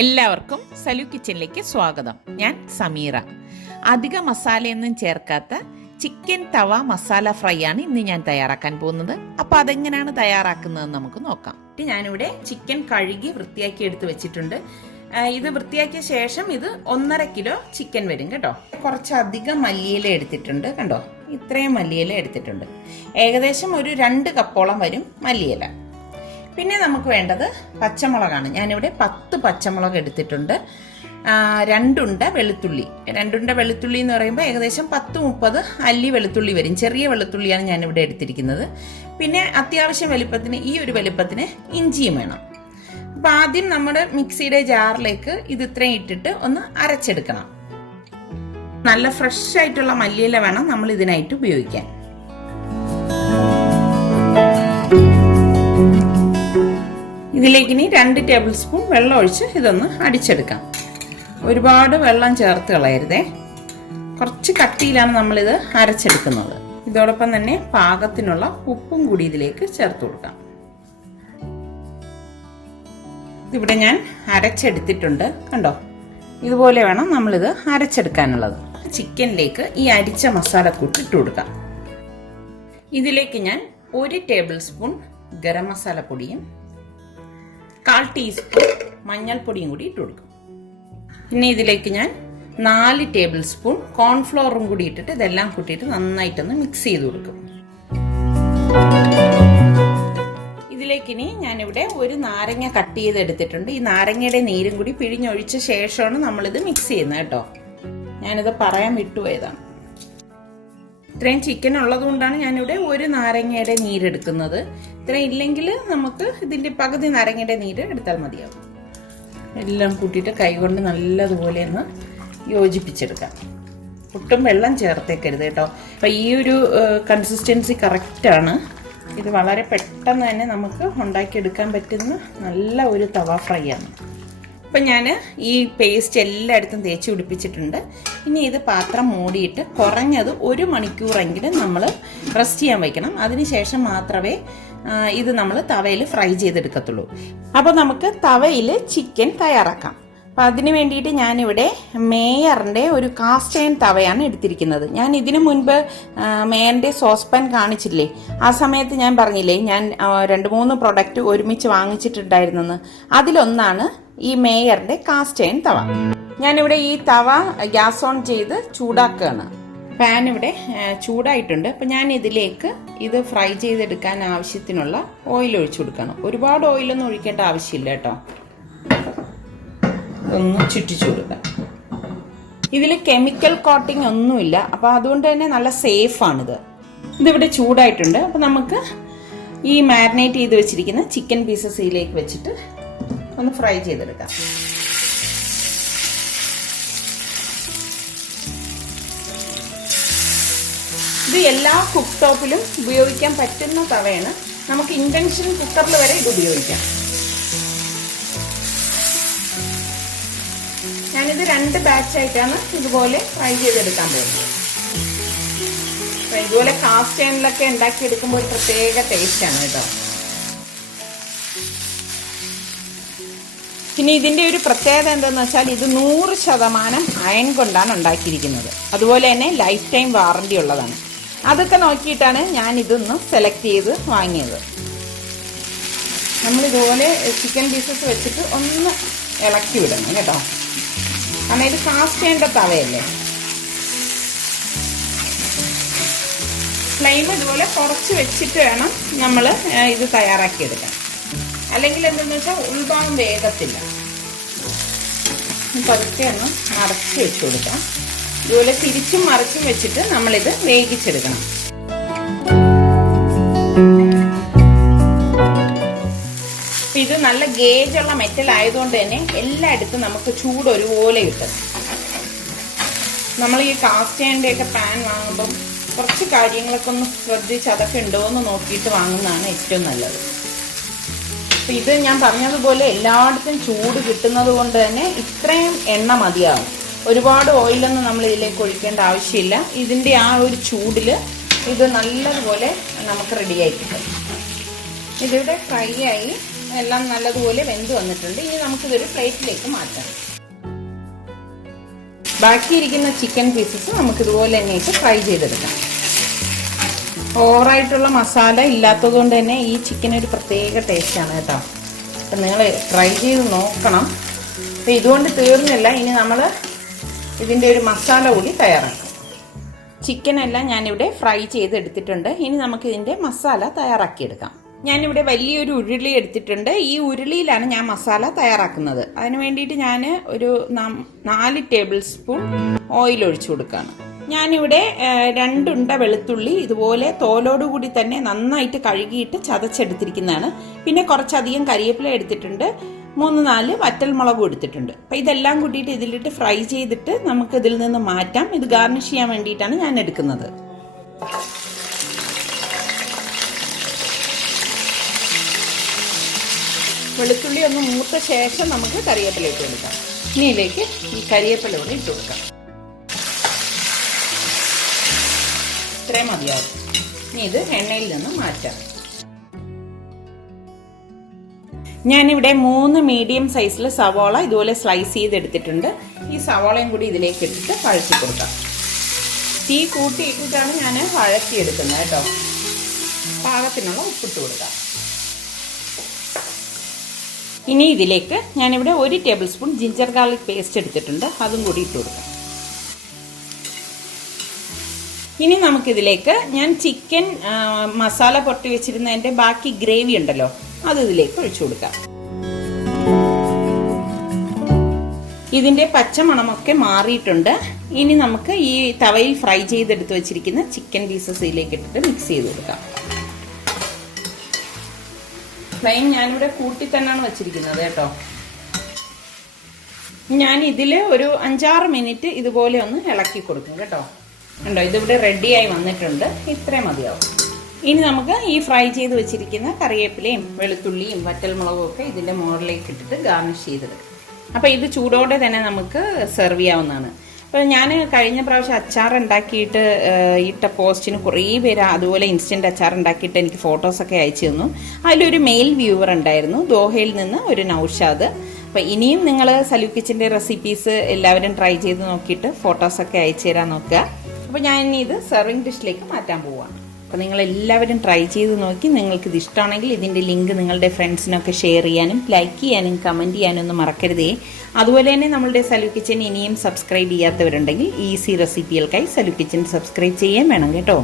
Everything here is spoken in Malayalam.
എല്ലാവർക്കും സലു കിച്ചനിലേക്ക് സ്വാഗതം. ഞാൻ സമീറ. അധിക മസാലയൊന്നും ചേർക്കാത്ത ചിക്കൻ തവ മസാല ഫ്രൈ ആണ് ഇന്ന് ഞാൻ തയ്യാറാക്കാൻ പോകുന്നത്. അപ്പോൾ അതെങ്ങനെയാണ് തയ്യാറാക്കുന്നതെന്ന് നമുക്ക് നോക്കാം. ഞാനിവിടെ ചിക്കൻ കഴുകി വൃത്തിയാക്കി എടുത്ത് വെച്ചിട്ടുണ്ട്. ഇത് വൃത്തിയാക്കിയ ശേഷം ഇത് 1.5 കിലോ ചിക്കൻ വരും കേട്ടോ. കുറച്ചധികം മല്ലിയില എടുത്തിട്ടുണ്ട് കണ്ടോ, ഇത്രയും മല്ലിയില എടുത്തിട്ടുണ്ട്. ഏകദേശം ഒരു 2 കപ്പോളം വരും മല്ലിയില. പിന്നെ നമുക്ക് വേണ്ടത് പച്ചമുളകാണ്. ഞാനിവിടെ 10 പച്ചമുളക് എടുത്തിട്ടുണ്ട്. 2 ഉണ്ട വെളുത്തുള്ളി. 2 ഉണ്ട വെളുത്തുള്ളി എന്ന് പറയുമ്പോൾ ഏകദേശം 10-30 അല്ലി വെളുത്തുള്ളി വരും. ചെറിയ വെളുത്തുള്ളിയാണ് ഞാനിവിടെ എടുത്തിരിക്കുന്നത്. പിന്നെ അത്യാവശ്യം വലുപ്പത്തിന്, ഈ ഒരു വലുപ്പത്തിന് ഇഞ്ചിയും വേണം. അപ്പം ആദ്യം നമ്മുടെ മിക്സിയുടെ ജാറിലേക്ക് ഇത് ഇത്രയും ഇട്ടിട്ട് ഒന്ന് അരച്ചെടുക്കണം. നല്ല ഫ്രഷ് ആയിട്ടുള്ള മല്ലിയില വേണം നമ്മൾ ഇതിനായിട്ട് ഉപയോഗിക്കാൻ. ഇതിലേക്ക് ഇനി 2 ടേബിൾ സ്പൂൺ വെള്ളം ഒഴിച്ച് ഇതൊന്ന് അടിച്ചെടുക്കാം. ഒരുപാട് വെള്ളം ചേർത്ത് കളയരുതേ. കുറച്ച് കട്ടിയിലാണ് നമ്മളിത് അരച്ചെടുക്കുന്നത്. ഇതോടൊപ്പം തന്നെ പാകത്തിനുള്ള ഉപ്പും കൂടി ഇതിലേക്ക് ചേർത്ത് കൊടുക്കാം. ഇവിടെ ഞാൻ അരച്ചെടുത്തിട്ടുണ്ട് കണ്ടോ. ഇതുപോലെ വേണം നമ്മളിത് അരച്ചെടുക്കാനുള്ളത്. ചിക്കനിലേക്ക് ഈ അരിച്ച മസാലക്കൂട്ട് ഇട്ട് കൊടുക്കാം. ഇതിലേക്ക് ഞാൻ 1 ടേബിൾ സ്പൂൺ ഗരം മസാല പൊടിയും 1/4 ടീസ്പൂൺ മഞ്ഞൾപ്പൊടിയും കൂടി ഇട്ട് കൊടുക്കും. പിന്നെ ഇതിലേക്ക് ഞാൻ 4 ടേബിൾ സ്പൂൺ കോൺഫ്ലോറും കൂടി ഇട്ടിട്ട് ഇതെല്ലാം കൂട്ടിയിട്ട് നന്നായിട്ടൊന്ന് മിക്സ് ചെയ്ത് കൊടുക്കും. ഇതിലേക്ക് ഇനി ഞാനിവിടെ ഒരു നാരങ്ങ കട്ട് ചെയ്ത് എടുത്തിട്ടുണ്ട്. ഈ നാരങ്ങയുടെ നീരും കൂടി പിഴിഞ്ഞൊഴിച്ച ശേഷമാണ് നമ്മളിത് മിക്സ് ചെയ്യുന്നത് കേട്ടോ. ഞാനിത് പറയാൻ വിട്ടുപോയതാണ്. ഇത്രയും ചിക്കൻ ഉള്ളത് കൊണ്ടാണ് ഞാനിവിടെ ഒരു നാരങ്ങയുടെ നീരെടുക്കുന്നത്. ഇത്രയും ഇല്ലെങ്കിൽ നമുക്ക് ഇതിൻ്റെ പകുതി നാരങ്ങയുടെ നീര് എടുത്താൽ മതിയാവും. എല്ലാം കൂട്ടിയിട്ട് കൈകൊണ്ട് നല്ലതുപോലെ ഒന്ന് യോജിപ്പിച്ചെടുക്കാം. ഒട്ടും വെള്ളം ചേർത്തേക്കരുത് കേട്ടോ. അപ്പം ഈ ഒരു കൺസിസ്റ്റൻസി കറക്റ്റാണ്. ഇത് വളരെ പെട്ടെന്ന് തന്നെ നമുക്ക് ഉണ്ടാക്കിയെടുക്കാൻ പറ്റുന്ന നല്ല ഒരു തവ ഫ്രൈ ആണ്. അപ്പം ഞാൻ ഈ പേസ്റ്റ് എല്ലായിടത്തും തേച്ച് പിടിപ്പിച്ചിട്ടുണ്ട്. ഇനി ഇത് പാത്രം മൂടിയിട്ട് കുറഞ്ഞത് 1 മണിക്കൂറെങ്കിലും നമ്മൾ റെസ്റ്റ് ചെയ്യാൻ വയ്ക്കണം. അതിനുശേഷം മാത്രമേ ഇത് നമ്മൾ തവയിൽ ഫ്രൈ ചെയ്തെടുക്കത്തുള്ളൂ. അപ്പോൾ നമുക്ക് തവയിൽ ചിക്കൻ തയ്യാറാക്കാം. അപ്പം അതിന് വേണ്ടിയിട്ട് ഞാനിവിടെ മേയറിൻ്റെ ഒരു കാസ്റ്റ് അയൺ തവയാണ് എടുത്തിരിക്കുന്നത്. ഞാൻ ഇതിനു മുൻപ് മേയറിൻ്റെ സോസ് പാൻ കാണിച്ചില്ലേ, ആ സമയത്ത് ഞാൻ പറഞ്ഞില്ലേ ഞാൻ 2-3 പ്രൊഡക്റ്റ് ഒരുമിച്ച് വാങ്ങിച്ചിട്ടുണ്ടായിരുന്നെന്ന്. അതിലൊന്നാണ് ഈ മേയറിൻ്റെ കാസ്റ്റ് അയൺ തവ. ഞാനിവിടെ ഈ തവ ഗ്യാസ് ഓൺ ചെയ്ത് ചൂടാക്കുകയാണ്. പാൻ ഇവിടെ ചൂടായിട്ടുണ്ട്. അപ്പം ഞാൻ ഇതിലേക്ക് ഇത് ഫ്രൈ ചെയ്തെടുക്കാൻ ആവശ്യത്തിനുള്ള ഓയിൽ ഒഴിച്ചു കൊടുക്കണം. ഒരുപാട് ഓയിലൊന്നും ഒഴിക്കേണ്ട ആവശ്യമില്ല കേട്ടോ. ഒന്ന് ചുറ്റിച്ചു കൊടുക്കാം. ഇതിൽ കെമിക്കൽ കോട്ടിംഗ് ഒന്നുമില്ല, അപ്പോൾ അതുകൊണ്ട് തന്നെ നല്ല സേഫാണിത്. ഇതിവിടെ ചൂടായിട്ടുണ്ട്. അപ്പോൾ നമുക്ക് ഈ മാരിനേറ്റ് ചെയ്ത് വെച്ചിരിക്കുന്ന ചിക്കൻ പീസസ് ഇതിലേക്ക് വെച്ചിട്ട് ഒന്ന് ഫ്രൈ ചെയ്തെടുക്കാം. ഇത് എല്ലാ കുക്ക് ടോപ്പിലും ഉപയോഗിക്കാൻ പറ്റുന്ന തവയാണ്. നമുക്ക് ഇൻഡക്ഷൻ കുക്കറിൽ വരെ ഇത് ഉപയോഗിക്കാം. ഞാനിത് 2 ബാച്ചായിട്ടാണ് ഇതുപോലെ ഫ്രൈ ചെയ്തെടുക്കാൻ പോകുന്നത്. ഇതുപോലെ കാസ്റ്റ് അയണിലൊക്കെ ഉണ്ടാക്കിയെടുക്കുമ്പോൾ ഒരു പ്രത്യേക ടേസ്റ്റാണ് കേട്ടോ. പിന്നെ ഇതിൻ്റെ ഒരു പ്രത്യേകത എന്താണെന്ന് വെച്ചാൽ ഇത് 100% അയൺ കൊണ്ടാണ് ഉണ്ടാക്കിയിരിക്കുന്നത്. അതുപോലെ തന്നെ ലൈഫ് ടൈം വാറണ്ടി ഉള്ളതാണ്. അതൊക്കെ നോക്കിയിട്ടാണ് ഞാൻ ഇതൊന്ന് സെലക്ട് ചെയ്ത് വാങ്ങിയത്. നമ്മളിതുപോലെ ചിക്കൻ പീസസ് വെച്ചിട്ട് ഒന്ന് ഇളക്കി വിടണം കേട്ടോ. കാരണം ഇത് കാസ്റ്റ് ചെയ്യേണ്ട തവയല്ലേ. ഫ്ലെയിം ഇതുപോലെ കുറച്ച് വെച്ചിട്ട് വേണം നമ്മൾ ഇത് തയ്യാറാക്കിയെടുക്കാൻ. അല്ലെങ്കിൽ എന്തെന്ന് വെച്ചാൽ ഉൾഭാഗം വേഗത്തില്ല. പതുക്കെ ഒന്ന് മറച്ച് വെച്ച് കൊടുക്കാം. ഇതുപോലെ തിരിച്ചും മറിച്ചും വെച്ചിട്ട് നമ്മളിത് വേവിച്ചെടുക്കണം. ഇത് നല്ല ഗേജുള്ള മെറ്റൽ ആയതുകൊണ്ട് തന്നെ എല്ലായിടത്തും നമുക്ക് ചൂട് ഒരുപോലെ കിട്ടും. നമ്മൾ ഈ കാസ്റ്റ് അയണിൻ്റെയൊക്കെ പാൻ വാങ്ങുമ്പം കുറച്ച് കാര്യങ്ങളൊക്കെ ഒന്ന് ശ്രദ്ധിച്ച് അതൊക്കെ ഉണ്ടോ എന്ന് നോക്കിയിട്ട് വാങ്ങുന്നതാണ് ഏറ്റവും നല്ലത്. അപ്പം ഇത് ഞാൻ പറഞ്ഞതുപോലെ എല്ലായിടത്തും ചൂട് കിട്ടുന്നത് കൊണ്ട് തന്നെ ഇത്രയും എണ്ണ മതിയാവും. ഒരുപാട് ഓയിലൊന്നും നമ്മൾ ഇതിലേക്ക് ഒഴിക്കേണ്ട ആവശ്യമില്ല. ഇതിൻ്റെ ആ ഒരു ചൂടിൽ ഇത് നല്ലതുപോലെ നമുക്ക് റെഡിയായി കിട്ടും. ഇതിവിടെ ഫ്രൈ ആയി എല്ലാം നല്ലതുപോലെ വെന്ത് വന്നിട്ടുണ്ട്. ഇനി നമുക്കിതൊരു പ്ലേറ്റിലേക്ക് മാറ്റാം. ബാക്കിയിരിക്കുന്ന ചിക്കൻ പീസസ് നമുക്കിതുപോലെ തന്നെ ഇട്ട് ഫ്രൈ ചെയ്തെടുക്കാം. ഓവറായിട്ടുള്ള മസാല ഇല്ലാത്തത് കൊണ്ട് തന്നെ ഈ ചിക്കൻ ഒരു പ്രത്യേക ടേസ്റ്റാണ് കേട്ടോ. അപ്പം നിങ്ങൾ ട്രൈ ചെയ്ത് നോക്കണം. അപ്പം ഇതുകൊണ്ട് തീർന്നില്ല, ഇനി നമ്മൾ ഇതിൻ്റെ ഒരു മസാല കൂടി തയ്യാറാക്കാം. ചിക്കനെല്ലാം ഞാനിവിടെ ഫ്രൈ ചെയ്തെടുത്തിട്ടുണ്ട്. ഇനി നമുക്കിതിൻ്റെ മസാല തയ്യാറാക്കിയെടുക്കാം. ഞാനിവിടെ വലിയൊരു ഉരുളി എടുത്തിട്ടുണ്ട്. ഈ ഉരുളിയിലാണ് ഞാൻ മസാല തയ്യാറാക്കുന്നത്. അതിന് വേണ്ടിയിട്ട് ഞാൻ ഒരു 4 ടേബിൾ സ്പൂൺ ഓയിൽ ഒഴിച്ചു കൊടുക്കുകയാണ്. ഞാനിവിടെ 2 ഉണ്ട വെളുത്തുള്ളി ഇതുപോലെ തോലോടുകൂടി തന്നെ നന്നായിട്ട് കഴുകിയിട്ട് ചതച്ചെടുത്തിരിക്കുന്നതാണ്. പിന്നെ കുറച്ചധികം കരിവേപ്പില എടുത്തിട്ടുണ്ട്. 3-4 വറ്റൽമുളകും എടുത്തിട്ടുണ്ട്. അപ്പം ഇതെല്ലാം കൂട്ടിയിട്ട് ഇതിലിട്ട് ഫ്രൈ ചെയ്തിട്ട് നമുക്ക് ഇതിൽ നിന്ന് മാറ്റാം. ഇത് ഗാർണിഷ് ചെയ്യാൻ വേണ്ടിയിട്ടാണ് ഞാൻ എടുക്കുന്നത്. വെളുത്തുള്ളി ഒന്ന് മൂത്ത ശേഷം നമുക്ക് കരിവേപ്പില ഇട്ട് കൊടുക്കാം. ഇനി ഇതിലേക്ക് ഈ കരിവേപ്പില കൂടി ഇട്ട് കൊടുക്കാം. ഇത്രയും മതിയാവും. ഇനി ഇത് എണ്ണയിൽ നിന്ന് മാറ്റാം. ഞാനിവിടെ 3 മീഡിയം സൈസിൽ സവാള ഇതുപോലെ സ്ലൈസ് ചെയ്തെടുത്തിട്ടുണ്ട്. ഈ സവാളയും കൂടി ഇതിലേക്ക് ഇട്ടിട്ട് വഴറ്റി കൊടുക്കാം. തീ കൂട്ടിയിട്ടിട്ടാണ് ഞാൻ വഴറ്റിയെടുക്കുന്നത് കേട്ടോ. പാകത്തിനുള്ള ഉപ്പിട്ട് കൊടുക്കാം. ഇനി ഇതിലേക്ക് ഞാനിവിടെ 1 table spoon ginger garlic paste എടുത്തിട്ടുണ്ട്. അതും കൂടി ഇട്ട് കൊടുക്കാം. ഇനി നമുക്കിതിലേക്ക് ഞാൻ ചിക്കൻ മസാല പൊട്ടി വെച്ചിരുന്നതിൻ്റെ ബാക്കി ഗ്രേവി ഉണ്ടല്ലോ, അത് ഇതിലേക്ക് ഒഴിച്ചു കൊടുക്കാം. ഇതിൻ്റെ പച്ചമണമൊക്കെ മാറിയിട്ടുണ്ട്. ഇനി നമുക്ക് ഈ തവയിൽ ഫ്രൈ ചെയ്തെടുത്ത് വെച്ചിരിക്കുന്ന ചിക്കൻ പീസസ് ഇതിലേക്ക് ഇട്ടിട്ട് മിക്സ് ചെയ്ത് കൊടുക്കാം. ഫ്ലെയിം ഞാനിവിടെ കൂട്ടി തന്നെയാണ് വെച്ചിരിക്കുന്നത് കേട്ടോ. ഞാൻ ഇതിൽ ഒരു 5-6 മിനിറ്റ് ഇതുപോലെ ഒന്ന് ഇളക്കി കൊടുക്കും കേട്ടോ. ഉണ്ടോ, ഇതിവിടെ റെഡിയായി വന്നിട്ടുണ്ട്. ഇത്രയും മതിയാവും. ഇനി നമുക്ക് ഈ ഫ്രൈ ചെയ്ത് വെച്ചിരിക്കുന്ന കറിവേപ്പിലയും വെളുത്തുള്ളിയും വറ്റൽമുളകും ഒക്കെ ഇതിൻ്റെ മുകളിലേക്ക് ഇട്ടിട്ട് ഗാർണിഷ് ചെയ്തെടുക്കാം. അപ്പോൾ ഇത് ചൂടോടെ തന്നെ നമുക്ക് സെർവ് ചെയ്യാവുന്നതാണ്. അപ്പോൾ ഞാൻ കഴിഞ്ഞ പ്രാവശ്യം അച്ചാർ ഉണ്ടാക്കിയിട്ട് ഇട്ട പോസ്റ്റിന് കുറേ പേര് അതുപോലെ ഇൻസ്റ്റൻറ്റ് അച്ചാർ ഉണ്ടാക്കിയിട്ട് എനിക്ക് ഫോട്ടോസൊക്കെ അയച്ചു തന്നു. അതിലൊരു മെയിൽ വ്യൂവർ ഉണ്ടായിരുന്നു, ദോഹയിൽ നിന്ന് ഒരു നൗഷാദ്. അപ്പോൾ ഇനിയും നിങ്ങൾ സലു കിച്ചൻ്റെ റെസിപ്പീസ് എല്ലാവരും ട്രൈ ചെയ്ത് നോക്കിയിട്ട് ഫോട്ടോസൊക്കെ അയച്ചു തരാൻ നോക്കുക. അപ്പോൾ ഞാൻ ഇനി ഇത് സെർവിങ് ഡിഷിലേക്ക് മാറ്റാൻ പോവുകയാണ്. അപ്പോൾ നിങ്ങളെല്ലാവരും ട്രൈ ചെയ്ത് നോക്കി നിങ്ങൾക്കിത് ഇഷ്ടമാണെങ്കിൽ ഇതിൻ്റെ ലിങ്ക് നിങ്ങളുടെ ഫ്രണ്ട്സിനൊക്കെ ഷെയർ ചെയ്യാനും ലൈക്ക് ചെയ്യാനും കമൻറ്റ് ചെയ്യാനും ഒന്നും മറക്കരുതേ. അതുപോലെ തന്നെ നമ്മളുടെ സലു കിച്ചൻ ഇനിയും സബ്സ്ക്രൈബ് ചെയ്യാത്തവരുണ്ടെങ്കിൽ ഈസി റെസിപ്പികൾക്കായി സലു കിച്ചൻ സബ്സ്ക്രൈബ് ചെയ്യാൻ വേണം കേട്ടോ.